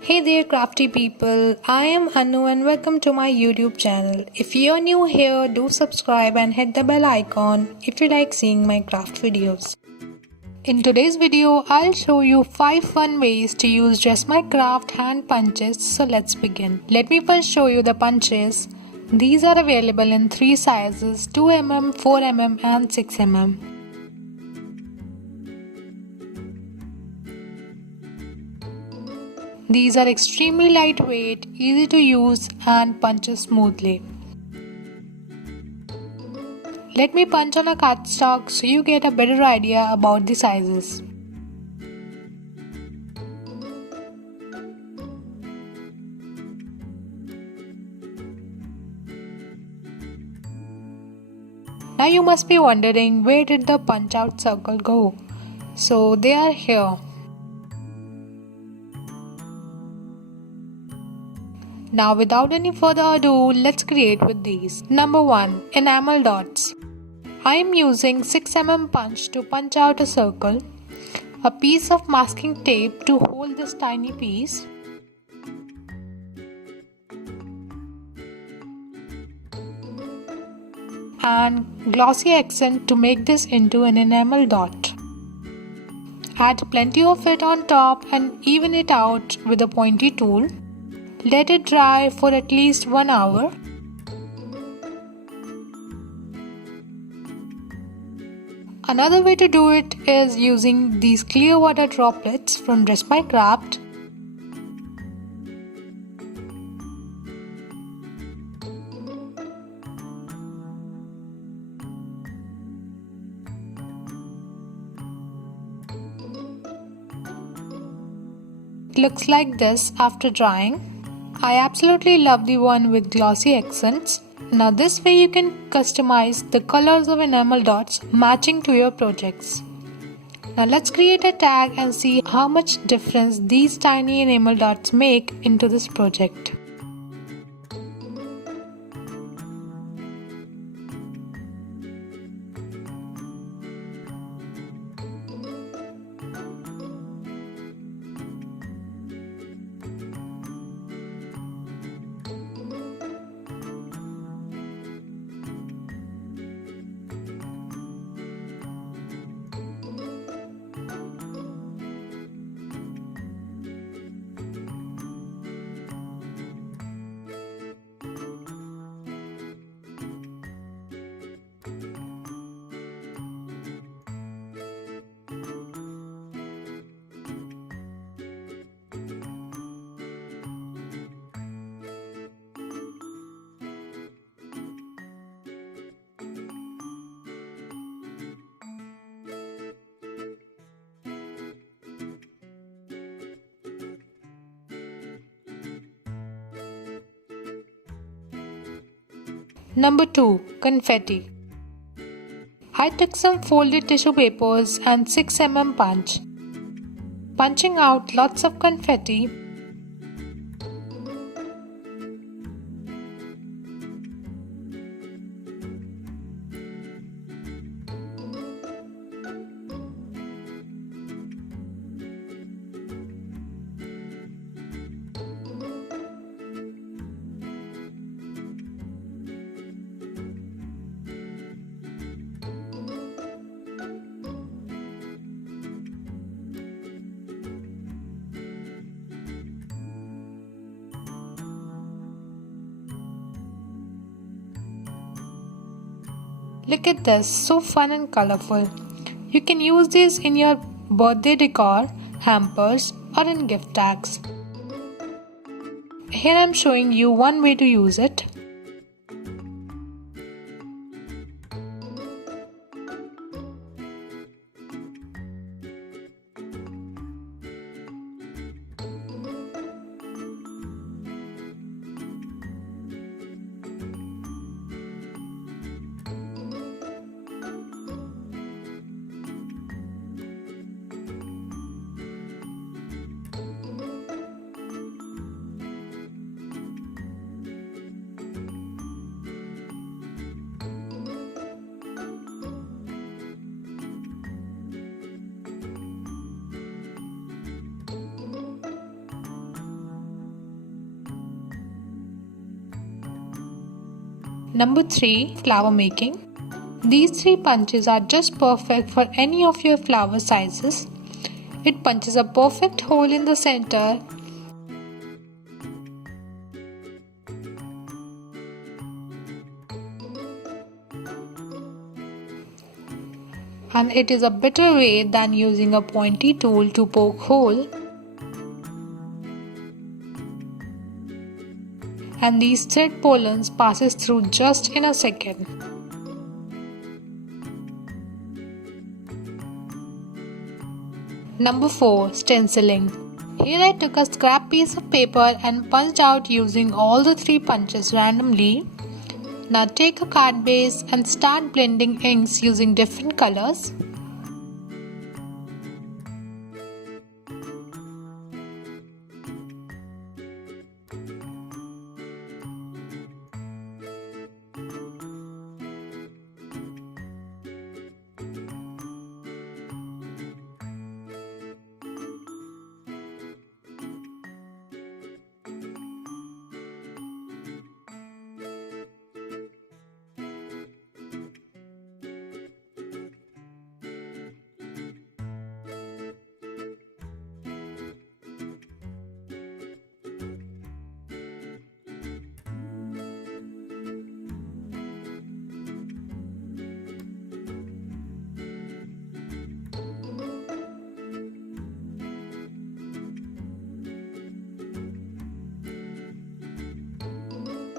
Hey there, crafty people. I am Anu and welcome to my YouTube channel. If you're new here, do subscribe and hit the bell icon if you like seeing my craft videos. In today's video, I'll show you 5 fun ways to use Just My Craft hand punches. So let's begin. Let me first show you the punches. These are available in 3 sizes: 2mm, 4mm and 6mm. These are extremely lightweight, easy to use and punches smoothly. Let me punch on a cardstock so you get a better idea about the sizes. Now you must be wondering, where did the punch out circle go? So they are here. Now without any further ado, let's create with these. Number 1. Enamel Dots. I am using 6mm punch to punch out a circle, a piece of masking tape to hold this tiny piece, and glossy accent to make this into an enamel dot. Add plenty of it on top and even it out with a pointy tool. Let it dry for at least 1 hour. Another way to do it is using these clear water droplets from Just My Craft. It looks like this after drying. I absolutely love the one with glossy accents. Now this way you can customize the colors of enamel dots matching to your projects. Now let's create a tag and see how much difference these tiny enamel dots make into this project. Number 2. Confetti. I took some folded tissue papers and 6mm punch, punching out lots of confetti. Look at this, so fun and colorful. You can use these in your birthday decor, hampers or in gift tags. Here I am showing you one way to use it. Number 3. Flower making. These 3 punches are just perfect for any of your flower sizes. It punches a perfect hole in the center and it is a better way than using a pointy tool to poke hole. And these thread pollens passes through just in a second. Number 4. Stenciling. Here I took a scrap piece of paper and punched out using all the 3 punches randomly. Now take a card base and start blending inks using different colors.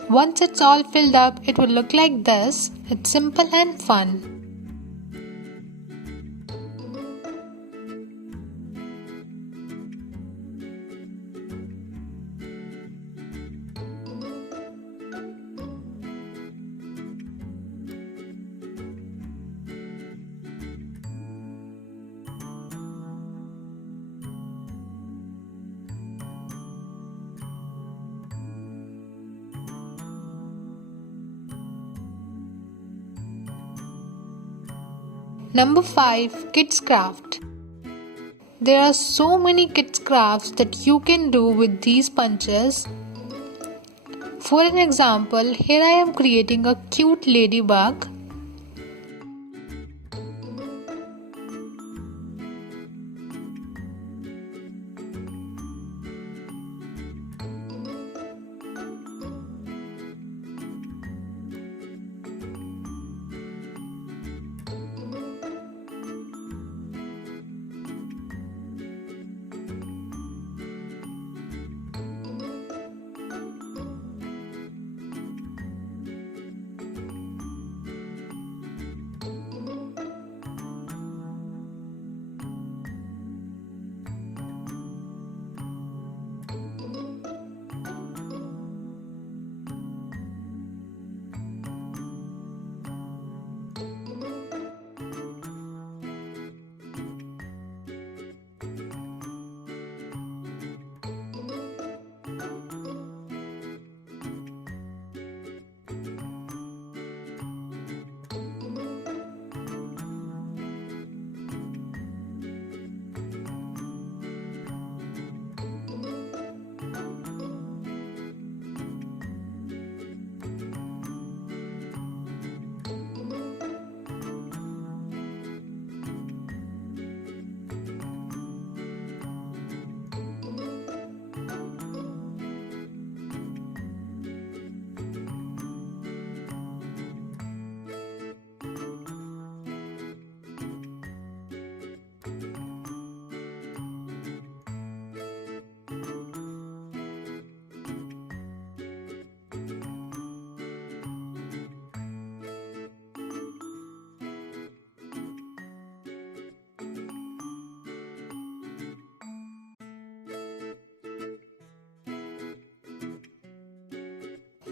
Once it's all filled up, it will look like this. It's simple and fun. Number 5. Kids Craft. There are so many kids crafts that you can do with these punches. For an example, here I am creating a cute ladybug.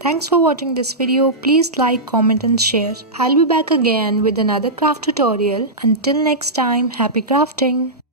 Thanks for watching this video. Please like, comment and share. I'll be back again with another craft tutorial. Until next time, happy crafting!